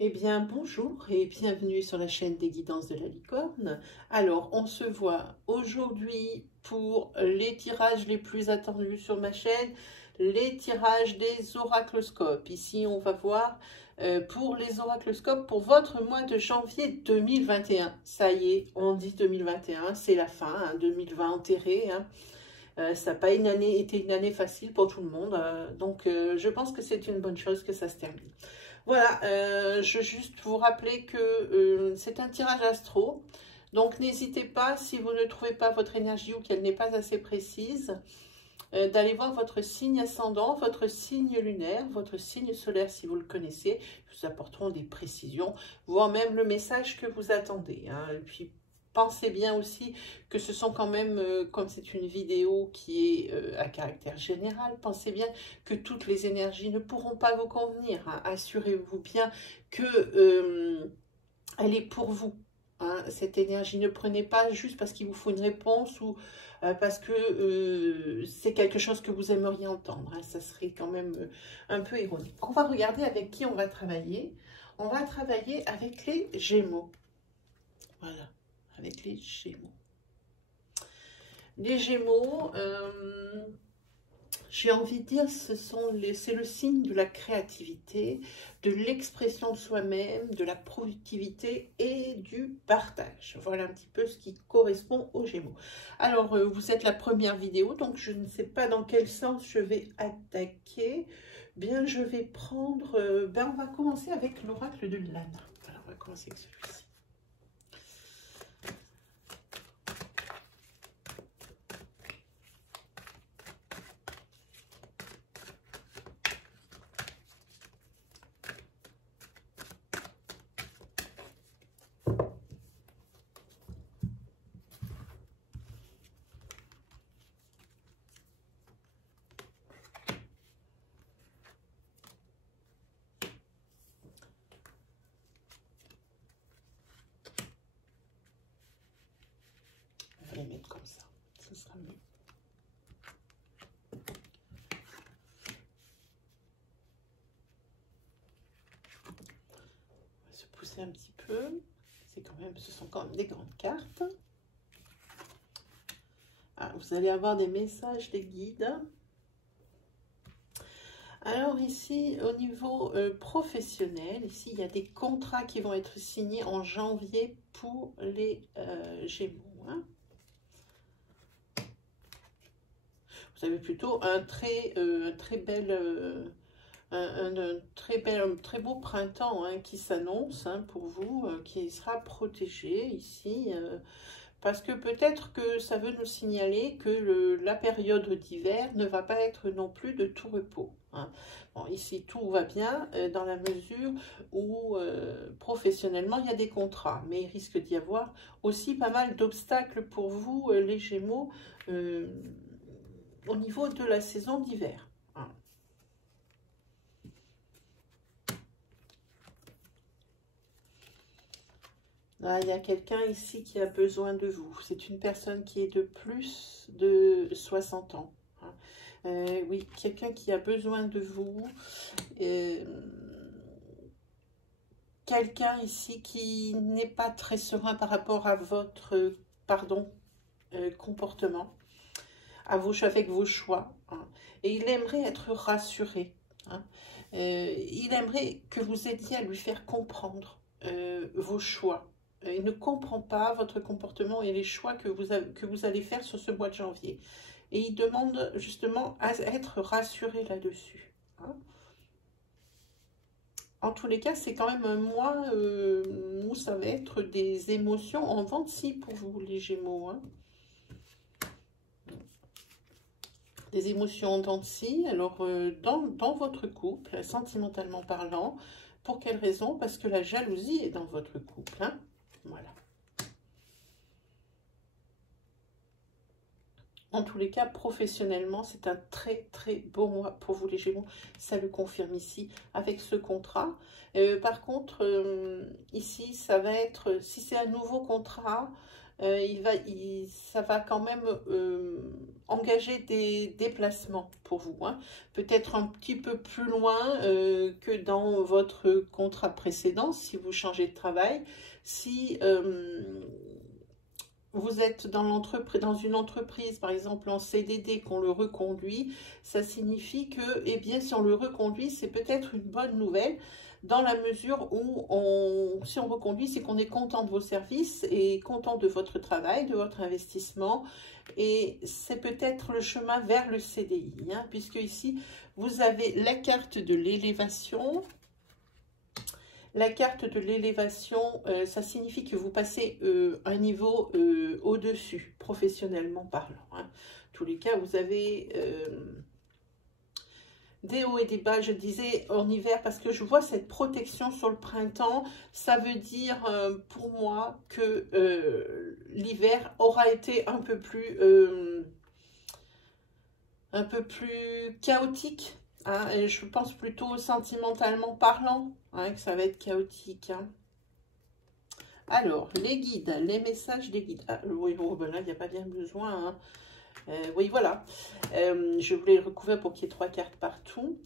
Eh bien, bonjour et bienvenue sur la chaîne des guidances de la licorne. Alors, on se voit aujourd'hui pour les tirages les plus attendus sur ma chaîne, les tirages des oracloscopes. Ici, on va voir pour les oracloscopes pour votre mois de janvier 2021. Ça y est, on dit 2021, c'est la fin, hein, 2020 enterré. Ça n'a pas été une année facile pour tout le monde, donc je pense que c'est une bonne chose que ça se termine. Voilà, je veux juste vous rappeler que c'est un tirage astro, donc n'hésitez pas, si vous ne trouvez pas votre énergie ou qu'elle n'est pas assez précise, d'aller voir votre signe ascendant, votre signe lunaire, votre signe solaire si vous le connaissez. Ils vous apporteront des précisions, voire même le message que vous attendez. Et puis, pensez bien aussi que ce sont quand même, comme c'est une vidéo qui est à caractère général, pensez bien que toutes les énergies ne pourront pas vous convenir. Assurez-vous bien que elle est pour vous. Cette énergie, ne prenez pas juste parce qu'il vous faut une réponse ou parce que c'est quelque chose que vous aimeriez entendre. Ça serait quand même un peu ironique. On va regarder avec qui on va travailler. On va travailler avec les Gémeaux. Voilà, avec les Gémeaux. Les Gémeaux, j'ai envie de dire, c'est le signe de la créativité, de l'expression de soi-même, de la productivité et du partage. Voilà un petit peu ce qui correspond aux Gémeaux. Alors, vous êtes la première vidéo, donc je ne sais pas dans quel sens je vais attaquer. Bien, je vais prendre... on va commencer avec l'oracle de l'âne. Alors, on va commencer avec celui-ci. On va les mettre comme ça, ce sera mieux. On va se pousser un petit peu. Ce sont quand même des grandes cartes. Vous allez avoir des messages, des guides. Alors ici, au niveau professionnel, ici, il y a des contrats qui vont être signés en janvier pour les Gémeaux. Vous avez plutôt un très beau printemps qui s'annonce pour vous, qui sera protégé ici. Parce que peut-être que ça veut nous signaler que la période d'hiver ne va pas être non plus de tout repos. Bon, ici, tout va bien dans la mesure où professionnellement, il y a des contrats. Mais il risque d'y avoir aussi pas mal d'obstacles pour vous, les Gémeaux, au niveau de la saison d'hiver. Là, il y a quelqu'un ici qui a besoin de vous. C'est une personne qui est de plus de 60 ans. Oui, quelqu'un qui a besoin de vous. Quelqu'un ici qui n'est pas très serein par rapport à votre, comportement, avec vos choix. Et il aimerait être rassuré. Il aimerait que vous aidiez à lui faire comprendre vos choix. Il ne comprend pas votre comportement et les choix que vous allez faire sur ce mois de janvier. Et il demande justement à être rassuré là-dessus. En tous les cas, c'est quand même un mois où ça va être des émotions en dents de scie pour vous, les Gémeaux. Des émotions en dents de scie. Alors, dans votre couple, sentimentalement parlant, pour quelle raison? Parce que la jalousie est dans votre couple. Voilà. En tous les cas, professionnellement, c'est un très très beau mois pour vous les Gémeaux. Ça le confirme ici avec ce contrat. Par contre, ici, ça va être, si c'est un nouveau contrat, ça va quand même engager des déplacements pour vous. Hein. Peut-être un petit peu plus loin que dans votre contrat précédent, si vous changez de travail. Si vous êtes dans une entreprise, par exemple en CDD, qu'on le reconduit, ça signifie que, eh bien, si on le reconduit, c'est peut-être une bonne nouvelle, dans la mesure où, si on reconduit, c'est qu'on est content de vos services et content de votre travail, de votre investissement. Et c'est peut-être le chemin vers le CDI, hein, puisque ici, vous avez la carte de l'élévation. La carte de l'élévation, ça signifie que vous passez un niveau au-dessus, professionnellement parlant. Hein. En tous les cas, vous avez des hauts et des bas, je disais, en hiver, parce que je vois cette protection sur le printemps. Ça veut dire, pour moi, que l'hiver aura été un peu plus chaotique. Hein, et je pense plutôt sentimentalement parlant, hein, que ça va être chaotique. Hein. Alors, les guides, les messages des guides. Ah, oui, bon, ben là, il n'y a pas bien besoin. Hein. Oui, voilà. Je voulais le recouvrir pour qu'il y ait 3 cartes partout.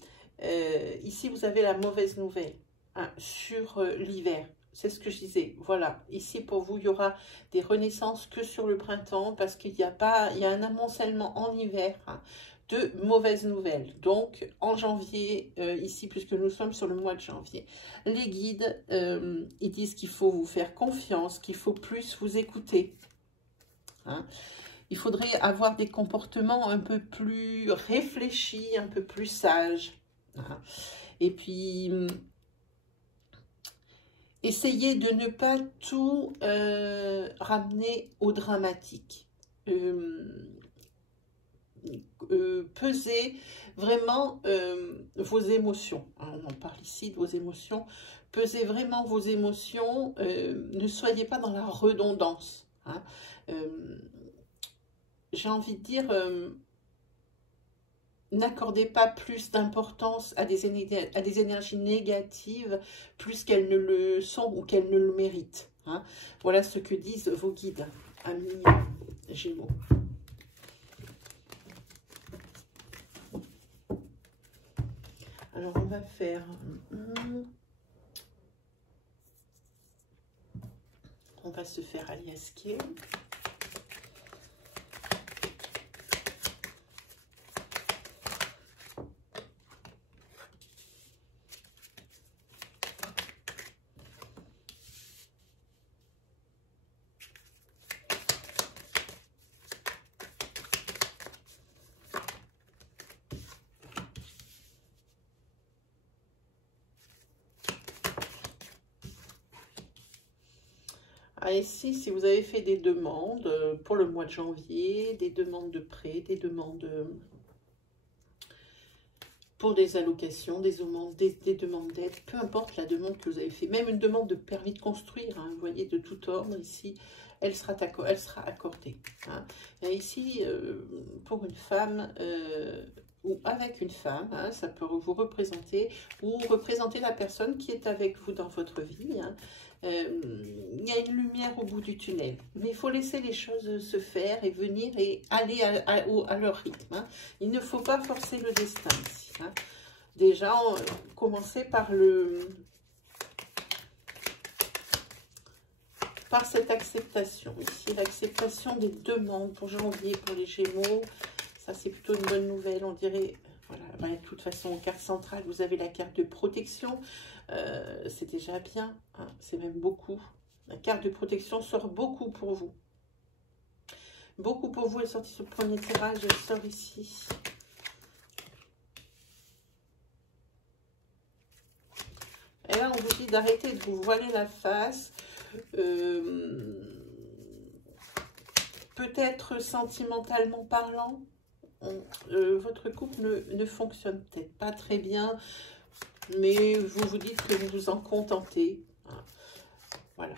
Ici, vous avez la mauvaise nouvelle, hein, sur l'hiver. C'est ce que je disais. Voilà. Ici, pour vous, il y aura des renaissances que sur le printemps parce qu'il y a un amoncellement en hiver, hein, de mauvaises nouvelles. Donc, en janvier, ici, puisque nous sommes sur le mois de janvier, les guides, ils disent qu'il faut vous faire confiance, qu'il faut plus vous écouter. Hein. Il faudrait avoir des comportements un peu plus réfléchis, un peu plus sages. Hein. Et puis, essayez de ne pas tout ramener au dramatique. Pesez vraiment vos émotions. Hein, on en parle ici de vos émotions. Pesez vraiment vos émotions. Ne soyez pas dans la redondance. Hein. J'ai envie de dire, n'accordez pas plus d'importance à des énergies négatives plus qu'elles ne le sont ou qu'elles ne le méritent. Hein. Voilà ce que disent vos guides, amis Gémeaux. Alors, on va faire... On va se faire Aliasquer. Ah, ici, si vous avez fait des demandes pour le mois de janvier, des demandes de prêt, des demandes pour des allocations, des demandes d'aide, peu importe la demande que vous avez fait, même une demande de permis de construire, hein, vous voyez, de tout ordre, ici, elle sera accordée. Hein. Et ici, pour une femme ou avec une femme, hein, ça peut vous représenter ou représenter la personne qui est avec vous dans votre vie. Hein. Il y a une lumière au bout du tunnel, mais il faut laisser les choses se faire et venir et aller à leur rythme. Hein. Il ne faut pas forcer le destin ici. Hein. Déjà, commencer par cette acceptation. Ici, l'acceptation des demandes pour janvier, pour les Gémeaux. Ça, c'est plutôt une bonne nouvelle, on dirait. Voilà, ben, de toute façon, en carte centrale, vous avez la carte de protection. C'est déjà bien, hein, c'est même beaucoup. La carte de protection sort beaucoup pour vous. Beaucoup pour vous, elle est sortie sur le premier tirage, elle sort ici. Et là, on vous dit d'arrêter de vous voiler la face. Peut-être sentimentalement parlant, votre couple ne fonctionne peut-être pas très bien, mais vous vous dites que vous vous en contentez. Voilà.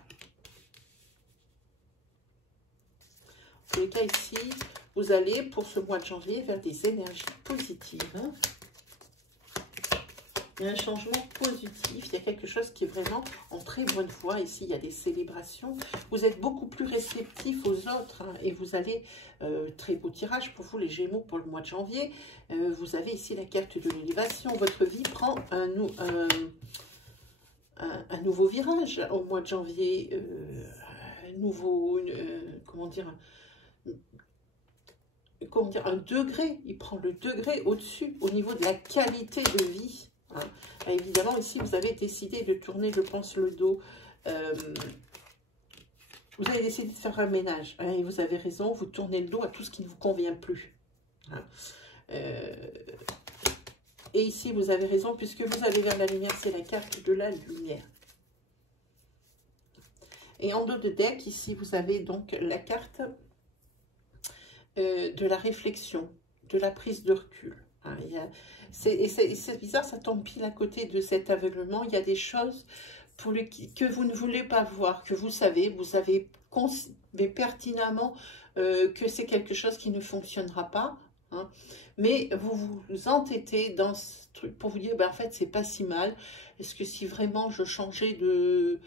En tous les cas, ici, vous allez, pour ce mois de janvier, vers des énergies positives. Il y a un changement positif. Il y a quelque chose qui est vraiment en très bonne voie. Ici, il y a des célébrations. Vous êtes beaucoup plus réceptif aux autres. Hein, et vous allez, très beau tirage pour vous les Gémeaux pour le mois de janvier. Vous avez ici la carte de l'élévation. Votre vie prend un nouveau virage au mois de janvier. Comment dire, un degré, il prend le degré au-dessus, au niveau de la qualité de vie. Hein. Évidemment, ici, vous avez décidé de tourner, je pense, le dos. Vous avez décidé de faire un ménage. Hein, et vous avez raison, vous tournez le dos à tout ce qui ne vous convient plus. Hein. Et ici, vous avez raison, puisque vous allez vers la lumière, c'est la carte de la lumière. Et en dos de deck, ici, vous avez donc la carte de la réflexion, de la prise de recul. Hein, c'est bizarre, ça tombe pile à côté de cet aveuglement. Il y a des choses que vous ne voulez pas voir, que vous savez pertinemment que c'est quelque chose qui ne fonctionnera pas. Hein, mais vous vous entêtez dans ce truc pour vous dire, ben, en fait, c'est pas si mal. Est-ce que si vraiment je changeais de...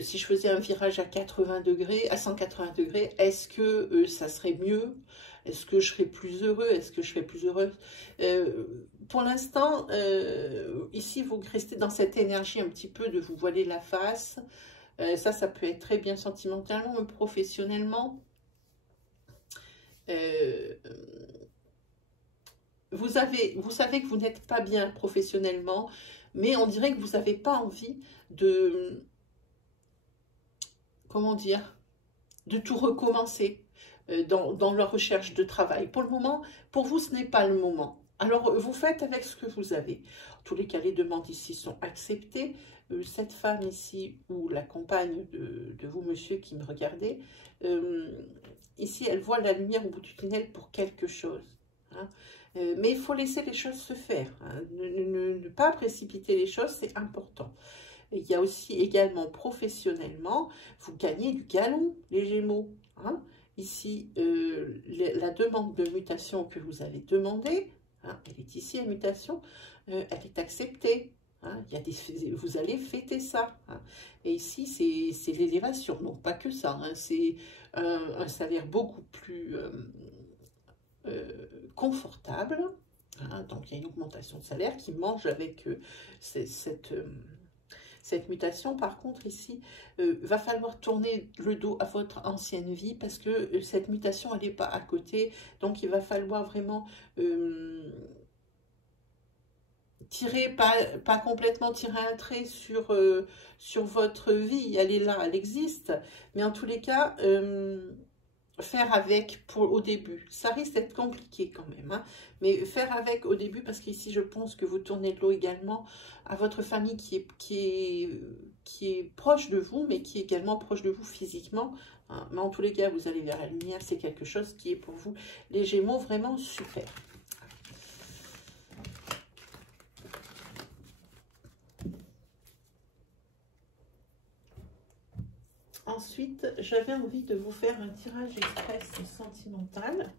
si je faisais un virage à 80 degrés, à 180 degrés, est-ce que ça serait mieux? Est-ce que je serais plus heureux? Est-ce que je serais plus heureuse? Pour l'instant, ici, vous restez dans cette énergie un petit peu de vous voiler la face. Ça peut être très bien sentimentalement, mais professionnellement. Vous savez que vous n'êtes pas bien professionnellement, mais on dirait que vous n'avez pas envie de... Comment dire, de tout recommencer dans leur recherche de travail. Pour le moment, pour vous, ce n'est pas le moment. Alors, vous faites avec ce que vous avez. En tous les cas, les demandes ici sont acceptées. Cette femme ici, ou la compagne de vous, monsieur, qui me regardez, ici, elle voit la lumière au bout du tunnel pour quelque chose. Hein. Mais il faut laisser les choses se faire. Hein. Ne pas précipiter les choses, c'est important. Il y a aussi également professionnellement, vous gagnez du galon, les Gémeaux. Hein. Ici, la demande de mutation que vous avez demandée, hein, elle est ici, la mutation, elle est acceptée. Hein. Vous allez fêter ça. Hein. Et ici, c'est l'élévation. Non, pas que ça. Hein. C'est un salaire beaucoup plus confortable. Hein. Donc, il y a une augmentation de salaire qui mange avec cette mutation. Par contre, ici, va falloir tourner le dos à votre ancienne vie parce que cette mutation, elle n'est pas à côté. Donc, il va falloir vraiment pas complètement tirer un trait sur votre vie. Elle est là, elle existe. Mais en tous les cas... faire avec au début. Ça risque d'être compliqué quand même. Hein, mais faire avec au début, parce qu'ici, je pense que vous tournez de l'eau également à votre famille qui est proche de vous, mais qui est également proche de vous physiquement. Hein, mais en tous les cas, vous allez vers la lumière. C'est quelque chose qui est pour vous, les Gémeaux, vraiment super. Ensuite, j'avais envie de vous faire un tirage express sentimental.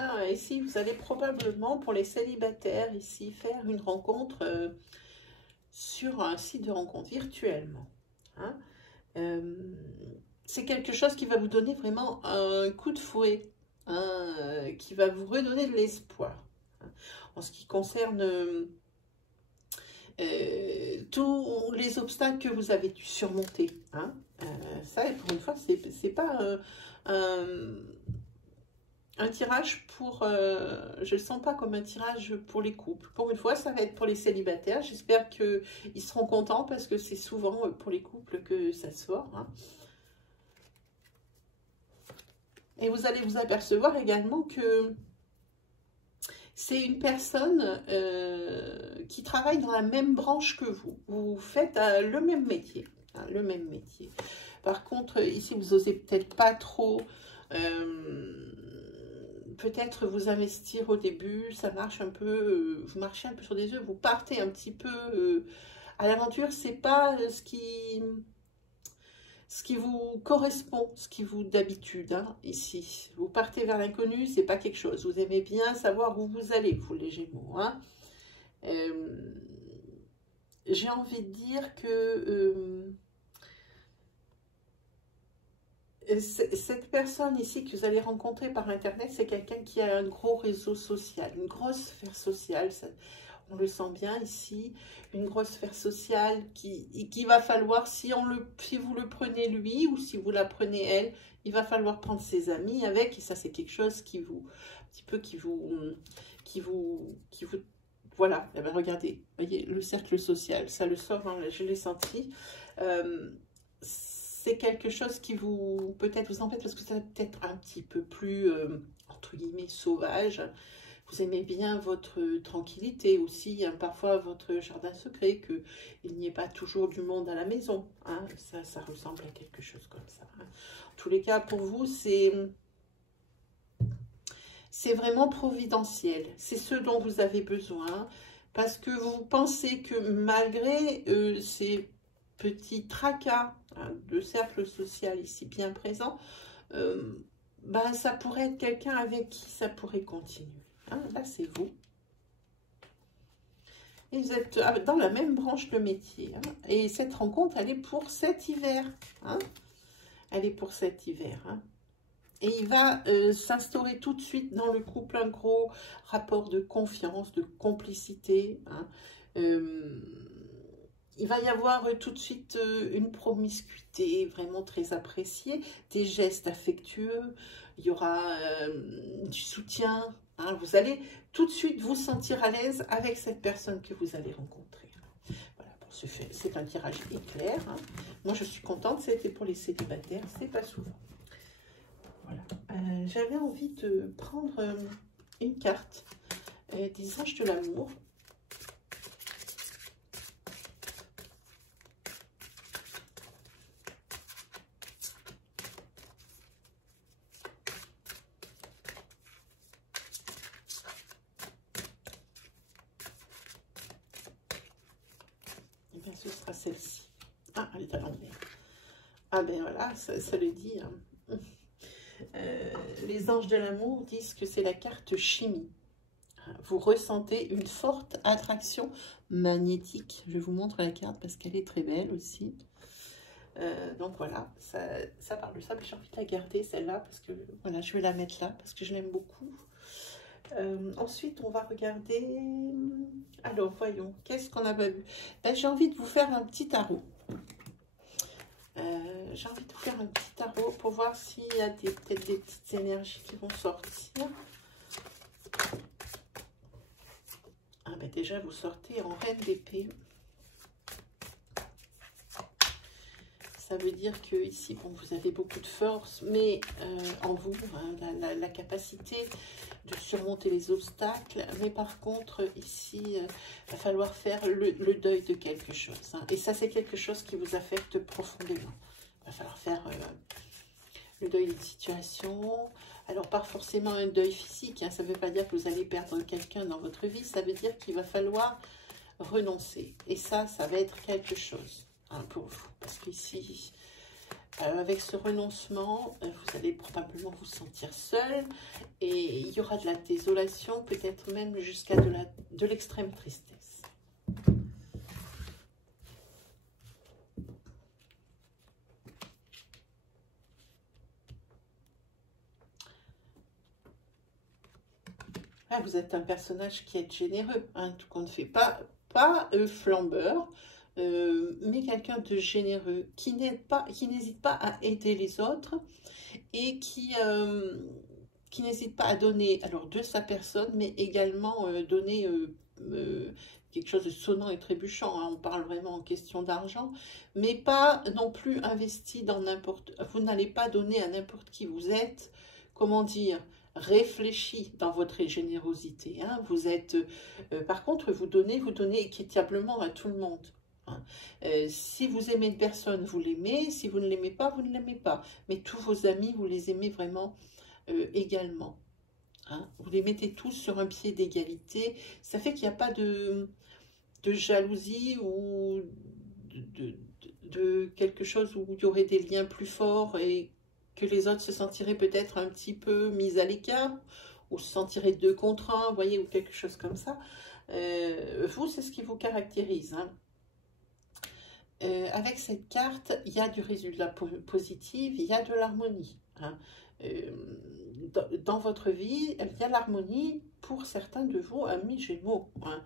Ah, ici, vous allez probablement, pour les célibataires, ici, faire une rencontre sur un site de rencontre virtuellement. Hein. C'est quelque chose qui va vous donner vraiment un coup de fouet, hein, qui va vous redonner de l'espoir. Hein. En ce qui concerne tous les obstacles que vous avez dû surmonter. Hein. Ça, pour une fois, c'est pas un tirage pour... je le sens pas comme un tirage pour les couples. Pour une fois, ça va être pour les célibataires. J'espère qu'ils seront contents parce que c'est souvent pour les couples que ça sort. Hein. Et vous allez vous apercevoir également que c'est une personne qui travaille dans la même branche que vous. Vous faites le même métier, hein, le même métier. Par contre, ici, vous n'osez peut-être pas trop, peut-être vous investir au début, ça marche un peu, vous marchez un peu sur des œufs, vous partez un petit peu à l'aventure, c'est pas ce qui vous correspond, ce qui vous d'habitude, hein, ici. Vous partez vers l'inconnu, c'est pas quelque chose. Vous aimez bien savoir où vous allez, vous les Gémeaux. Hein. J'ai envie de dire que cette personne ici que vous allez rencontrer par Internet, c'est quelqu'un qui a un gros réseau social, une grosse sphère sociale. Ça, on le sent bien ici, une grosse sphère sociale qui va falloir, si vous le prenez lui ou si vous la prenez elle, il va falloir prendre ses amis avec, et ça c'est quelque chose qui vous, un petit peu qui vous, voilà, eh bien, regardez, voyez, le cercle social, ça le sort, hein, je l'ai senti, c'est quelque chose qui vous, peut-être vous embête parce que c'est peut-être un petit peu plus, entre guillemets, sauvage. Vous aimez bien votre tranquillité aussi, hein, parfois votre jardin secret, qu'il n'y ait pas toujours du monde à la maison. Hein, ça ressemble à quelque chose comme ça. Hein. En tous les cas, pour vous, c'est vraiment providentiel. C'est ce dont vous avez besoin, parce que vous pensez que malgré ces petits tracas, hein, de cercle social ici bien présent, ben, ça pourrait être quelqu'un avec qui ça pourrait continuer. Hein, là, c'est vous. Et vous êtes dans la même branche de métier. Hein, et cette rencontre, elle est pour cet hiver. Hein, elle est pour cet hiver. Hein. Et il va s'instaurer tout de suite dans le couple un gros rapport de confiance, de complicité. Hein. Il va y avoir tout de suite une promiscuité vraiment très appréciée, des gestes affectueux, il y aura du soutien. Hein, vous allez tout de suite vous sentir à l'aise avec cette personne que vous allez rencontrer. Voilà, bon, c'est un tirage éclair. Hein. Moi, je suis contente, c'était pour les célibataires, c'est pas souvent. Voilà. J'avais envie de prendre une carte des anges de l'amour. Ce sera celle-ci. Ah, elle est à l'envers. Ah ben voilà, ça le dit. Hein. Les anges de l'amour disent que c'est la carte chimie. Vous ressentez une forte attraction magnétique. Je vous montre la carte parce qu'elle est très belle aussi. Donc voilà, ça parle de ça. Mais j'ai envie de la garder celle-là parce que voilà, je vais la mettre là parce que je l'aime beaucoup. Ensuite, on va regarder. Alors, voyons, qu'est-ce qu'on n'a pas vu? Ben, j'ai envie de vous faire un petit tarot. J'ai envie de vous faire un petit tarot pour voir s'il y a peut-être des petites énergies qui vont sortir. Ah, ben déjà, vous sortez en reine d'épée. Ça veut dire que ici, bon, vous avez beaucoup de force, mais en vous, hein, la capacité de surmonter les obstacles. Mais par contre, ici, il va falloir faire le deuil de quelque chose. Hein. Et ça, c'est quelque chose qui vous affecte profondément. Il va falloir faire le deuil d'une situation. Alors, pas forcément un deuil physique. Hein. Ça ne veut pas dire que vous allez perdre quelqu'un dans votre vie. Ça veut dire qu'il va falloir renoncer. Et ça va être quelque chose. Hein, pour vous, parce qu'ici, avec ce renoncement, vous allez probablement vous sentir seul et il y aura de la désolation, peut-être même jusqu'à de l'extrême tristesse. Là, vous êtes un personnage qui est généreux, hein, tout qu'on ne fait pas flambeur. Mais quelqu'un de généreux, qui n'hésite pas à aider les autres et qui n'hésite pas à donner, alors de sa personne, mais également donner quelque chose de sonnant et trébuchant. Hein, on parle vraiment en question d'argent, mais pas non plus investi dans n'importe... Vous n'allez pas donner à n'importe qui vous êtes, comment dire, réfléchi dans votre générosité. Hein. Vous êtes, par contre, vous donnez équitablement à tout le monde. Hein. Si vous aimez une personne, vous l'aimez. Si vous ne l'aimez pas, vous ne l'aimez pas. Mais tous vos amis, vous les aimez vraiment également. Hein. Vous les mettez tous sur un pied d'égalité. Ça fait qu'il n'y a pas de jalousie ou de quelque chose où il y aurait des liens plus forts et que les autres se sentiraient peut-être un petit peu mis à l'écart ou se sentiraient 2 contre 1, vous voyez, ou quelque chose comme ça. Vous, c'est ce qui vous caractérise. Hein. Avec cette carte, il y a du résultat positif, il y a de l'harmonie. Hein. Dans votre vie, il y a l'harmonie pour certains de vous, amis Gémeaux. Hein.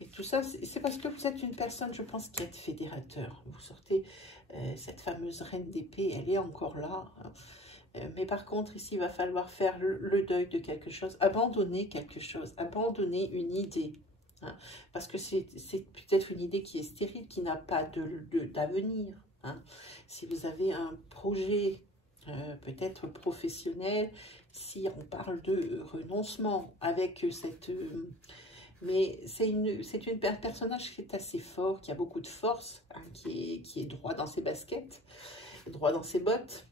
Et tout ça, c'est parce que vous êtes une personne, je pense, qui est fédérateur. Vous sortez cette fameuse reine d'épée, elle est encore là. Hein. Mais par contre, ici, il va falloir faire le deuil de quelque chose, abandonner quelque chose, abandonner une idée. Hein, parce que c'est peut-être une idée qui est stérile, qui n'a pas d'avenir. Hein. Si vous avez un projet peut-être professionnel, si on parle de renoncement avec cette... mais c'est un personnage qui est assez fort, qui a beaucoup de force, hein, qui est droit dans ses baskets, droit dans ses bottes.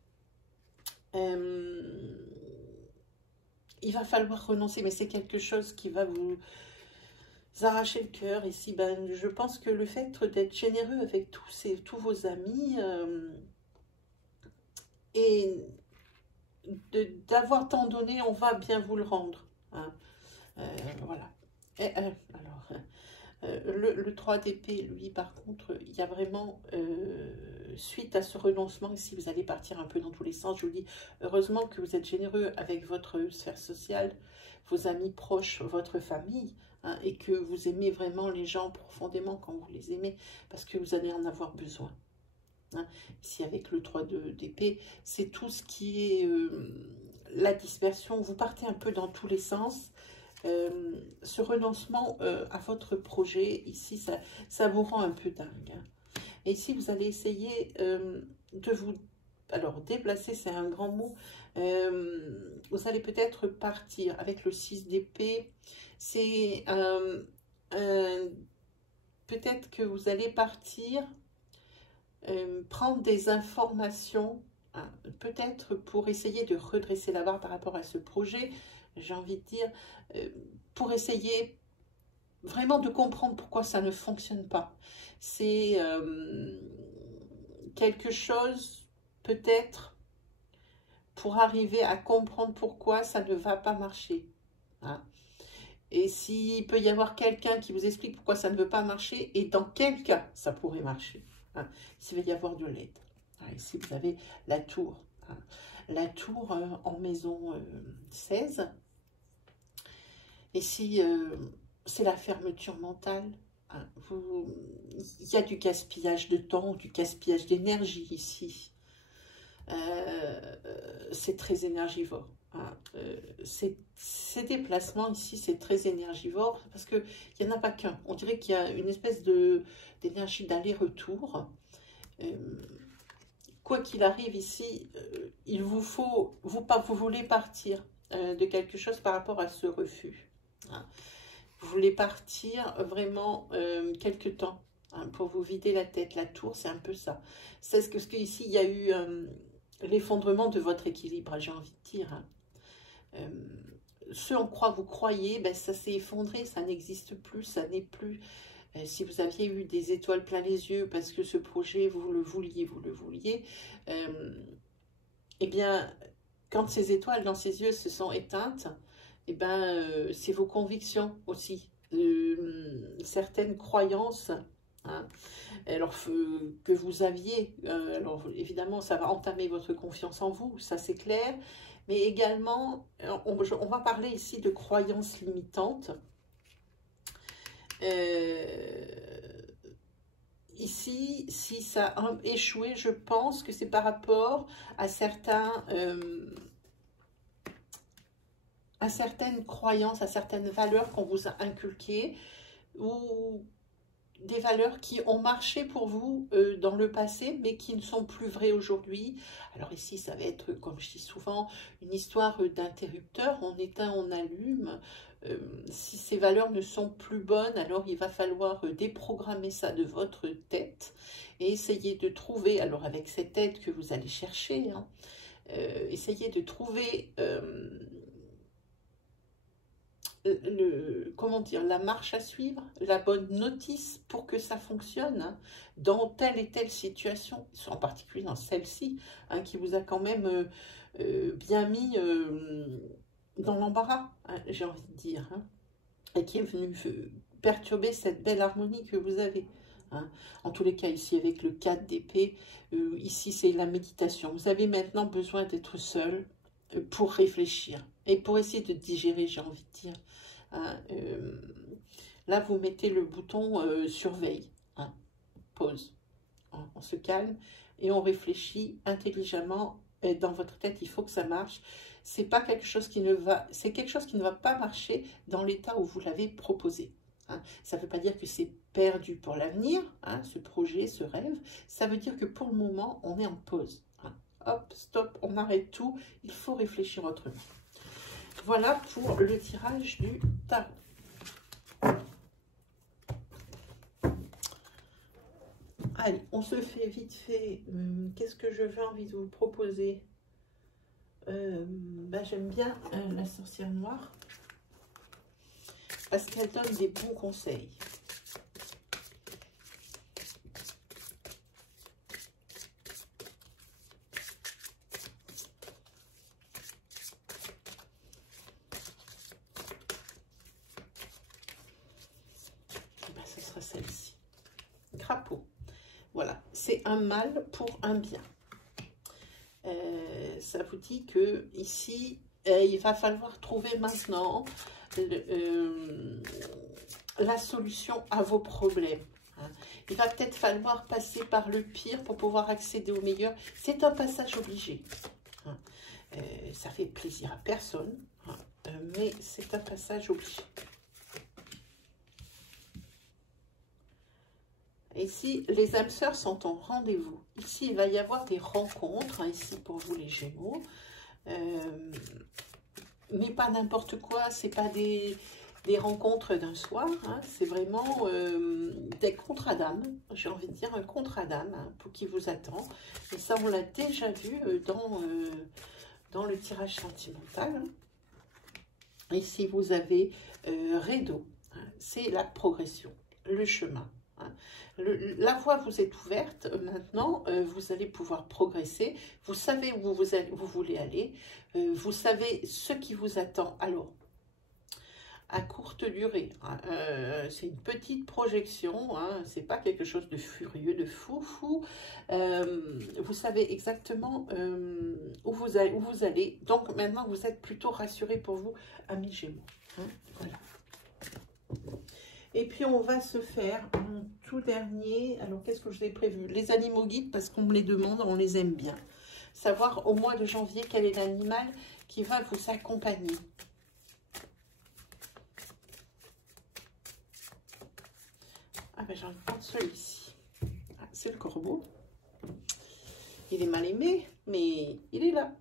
Il va falloir renoncer, mais c'est quelque chose qui va vous arracher le cœur. Ici, ben, je pense que le fait d'être généreux avec tous vos amis et d'avoir tant donné, on va bien vous le rendre. Hein. Voilà. Et, alors, le 3 d'épée, lui, par contre, il y a vraiment, suite à ce renoncement, ici, vous allez partir un peu dans tous les sens. Je vous dis, heureusement que vous êtes généreux avec votre sphère sociale, vos amis proches, votre famille, hein, et que vous aimez vraiment les gens profondément quand vous les aimez, parce que vous allez en avoir besoin. Hein. Ici, avec le 3 d'épée, c'est tout ce qui est la dispersion. Vous partez un peu dans tous les sens. Ce renoncement à votre projet, ici, ça vous rend un peu dingue. Hein. Et ici, vous allez essayer de vous... Alors, déplacer, c'est un grand mot. Vous allez peut-être partir avec le 6 d'épée. C'est peut-être que vous allez partir prendre des informations, hein, peut-être pour essayer de redresser la barre par rapport à ce projet. J'ai envie de dire, pour essayer vraiment de comprendre pourquoi ça ne fonctionne pas. C'est quelque chose, peut-être, pour arriver à comprendre pourquoi ça ne va pas marcher. Hein. Et s'il peut y avoir quelqu'un qui vous explique pourquoi ça ne veut pas marcher et dans quel cas ça pourrait marcher. Hein. S'il va y avoir de l'aide. Hein. Ici, vous avez la tour. Hein. La tour en maison 16. Et si c'est la fermeture mentale, hein, il y a du gaspillage de temps, du gaspillage d'énergie ici. C'est très énergivore. Hein. Ces déplacements ici, c'est très énergivore parce qu'il n'y en a pas qu'un. On dirait qu'il y a une espèce d'énergie d'aller-retour. Quoi qu'il arrive ici, il vous faut, vous voulez partir de quelque chose par rapport à ce refus. Hein. Vous voulez partir vraiment quelque temps hein, pour vous vider la tête. La tour, c'est un peu ça. C'est ce que ici, il y a eu l'effondrement de votre équilibre, j'ai envie de dire. Hein. Ce en quoi vous croyez, ben, ça s'est effondré, ça n'existe plus, ça n'est plus. Si vous aviez eu des étoiles plein les yeux parce que ce projet, vous le vouliez, eh bien, quand ces étoiles dans ses yeux se sont éteintes, eh ben, c'est vos convictions aussi, certaines croyances hein, alors, que vous aviez. Alors, évidemment, ça va entamer votre confiance en vous, ça c'est clair, mais également, on va parler ici de croyances limitantes. Ici, si ça a échoué, je pense que c'est par rapport à certaines croyances, à certaines valeurs qu'on vous a inculquées, ou des valeurs qui ont marché pour vous dans le passé, mais qui ne sont plus vraies aujourd'hui. Alors ici, ça va être, comme je dis souvent, une histoire d'interrupteur. On éteint, on allume. Si ces valeurs ne sont plus bonnes, alors il va falloir déprogrammer ça de votre tête et essayer de trouver, alors avec cette aide que vous allez chercher, hein, essayez de trouver comment dire, la marche à suivre, la bonne notice pour que ça fonctionne, hein, dans telle et telle situation, en particulier dans celle-ci, hein, qui vous a quand même bien mis dans l'embarras, hein, j'ai envie de dire, hein, et qui est venu perturber cette belle harmonie que vous avez. Hein. En tous les cas, ici, avec le 4 d'épée, ici, c'est la méditation. Vous avez maintenant besoin d'être seul pour réfléchir et pour essayer de digérer, j'ai envie de dire. Hein, là, vous mettez le bouton surveille, hein, pause. Hein, on se calme et on réfléchit intelligemment. Dans votre tête, il faut que ça marche. C'est pas quelque chose qui ne va, c'est quelque chose qui ne va pas marcher dans l'état où vous l'avez proposé. Hein. Ça ne veut pas dire que c'est perdu pour l'avenir, hein, ce projet, ce rêve. Ça veut dire que pour le moment, on est en pause. Hein. Hop, stop, on arrête tout. Il faut réfléchir autrement. Voilà pour le tirage du tarot. Allez, on se fait vite fait. Qu'est-ce que je vais envie de vous proposer? J'aime bien la sorcière noire parce qu'elle donne des bons conseils. Ce sera celle-ci. Crapaud. Voilà, c'est un mal pour un bien. Ça vous dit que ici, il va falloir trouver maintenant la solution à vos problèmes. Hein. Il va peut-être falloir passer par le pire pour pouvoir accéder au meilleur. C'est un passage obligé. Hein. Ça fait plaisir à personne, hein, mais c'est un passage obligé. Ici, les âmes sœurs sont en rendez-vous. Ici, il va y avoir des rencontres, hein, ici pour vous les Gémeaux. Mais pas n'importe quoi, c'est pas des rencontres d'un soir, hein, c'est vraiment des contrats d'âme, j'ai envie de dire un contrat d'âme hein, pour qui vous attend. Et ça, on l'a déjà vu dans le tirage sentimental. Hein. Ici, vous avez Rideau, hein, c'est la progression, le chemin. Hein. La voie vous est ouverte, maintenant vous allez pouvoir progresser, vous savez où vous voulez aller, vous savez ce qui vous attend. Alors, à courte durée, hein, c'est une petite projection, hein, c'est pas quelque chose de furieux, de fou. Vous savez exactement où vous allez, donc maintenant vous êtes plutôt rassuré pour vous, amis Gémeaux. Hein, voilà. Et puis, on va se faire un tout dernier. Alors, qu'est-ce que je vous ai prévu? Les animaux guides, parce qu'on me les demande, on les aime bien. Savoir au mois de janvier quel est l'animal qui va vous accompagner. Ah ben, j'ai envie de prendre celui-ci. Ah, c'est le corbeau. Il est mal aimé, mais il est là.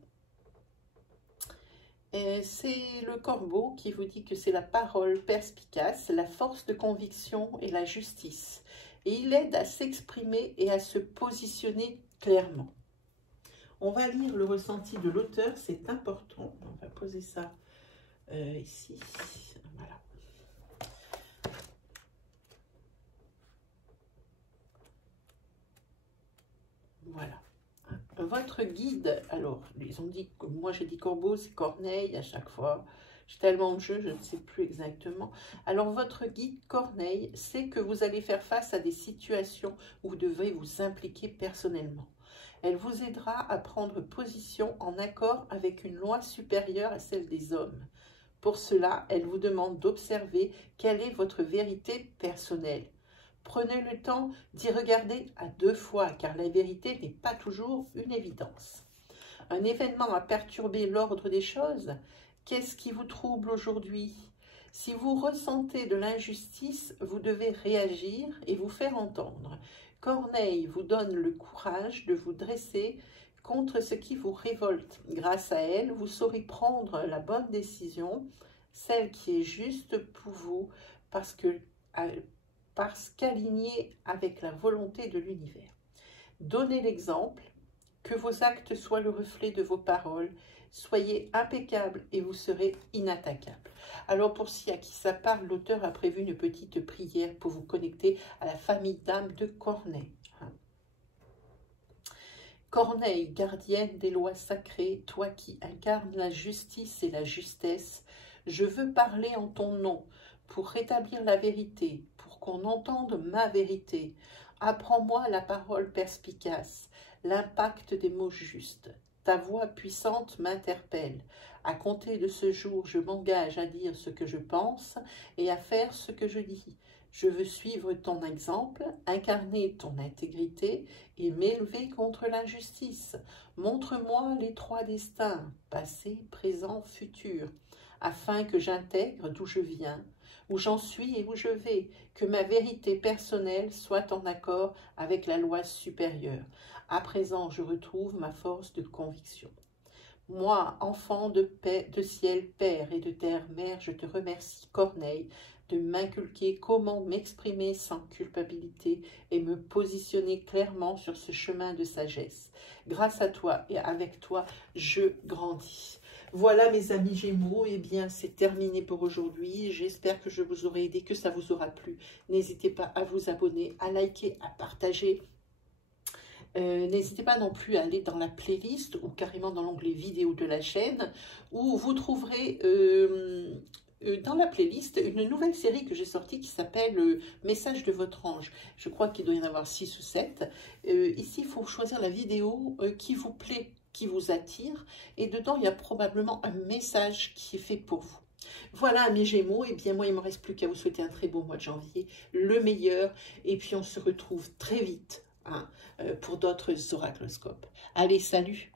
C'est le corbeau qui vous dit que c'est la parole perspicace, la force de conviction et la justice. Et il aide à s'exprimer et à se positionner clairement. On va lire le ressenti de l'auteur, c'est important. On va poser ça ici. Voilà. Voilà. Votre guide, alors, ils ont dit, moi j'ai dit corbeau, c'est Corneille à chaque fois. J'ai tellement de jeux, je ne sais plus exactement. Alors, votre guide Corneille sait que vous allez faire face à des situations où vous devez vous impliquer personnellement. Elle vous aidera à prendre position en accord avec une loi supérieure à celle des hommes. Pour cela, elle vous demande d'observer quelle est votre vérité personnelle. Prenez le temps d'y regarder à 2 fois, car la vérité n'est pas toujours une évidence. Un événement a perturbé l'ordre des choses. Qu'est-ce qui vous trouble aujourd'hui? Si vous ressentez de l'injustice, vous devez réagir et vous faire entendre. Corneille vous donne le courage de vous dresser contre ce qui vous révolte. Grâce à elle, vous saurez prendre la bonne décision, celle qui est juste pour vous, parce qu'alignée avec la volonté de l'univers. Donnez l'exemple, que vos actes soient le reflet de vos paroles, soyez impeccable et vous serez inattaquable. Alors pour ceux à qui ça parle, l'auteur a prévu une petite prière pour vous connecter à la famille d'âme de Corneille. Corneille, gardienne des lois sacrées, toi qui incarnes la justice et la justesse, je veux parler en ton nom pour rétablir la vérité, pour qu'on entende ma vérité. Apprends-moi la parole perspicace, l'impact des mots justes. Ta voix puissante m'interpelle. À compter de ce jour, je m'engage à dire ce que je pense et à faire ce que je dis. Je veux suivre ton exemple, incarner ton intégrité et m'élever contre l'injustice. Montre-moi les trois destins, passé, présent, futur, afin que j'intègre d'où je viens, où j'en suis et où je vais, que ma vérité personnelle soit en accord avec la loi supérieure. À présent, je retrouve ma force de conviction. Moi, enfant de ciel, père et de terre, mère, je te remercie, Corneille, de m'inculquer comment m'exprimer sans culpabilité et me positionner clairement sur ce chemin de sagesse. Grâce à toi et avec toi, je grandis. Voilà mes amis Gémeaux, eh bien c'est terminé pour aujourd'hui. J'espère que je vous aurai aidé, que ça vous aura plu. N'hésitez pas à vous abonner, à liker, à partager. N'hésitez pas non plus à aller dans la playlist ou carrément dans l'onglet vidéo de la chaîne où vous trouverez dans la playlist une nouvelle série que j'ai sortie qui s'appelle Message de votre ange. Je crois qu'il doit y en avoir 6 ou 7. Ici, il faut choisir la vidéo qui vous plaît, qui vous attire. Et dedans, il y a probablement un message qui est fait pour vous. Voilà mes Gémeaux, et bien moi il ne me reste plus qu'à vous souhaiter un très beau mois de janvier, le meilleur, et puis on se retrouve très vite pour d'autres oracloscopes. Allez, salut!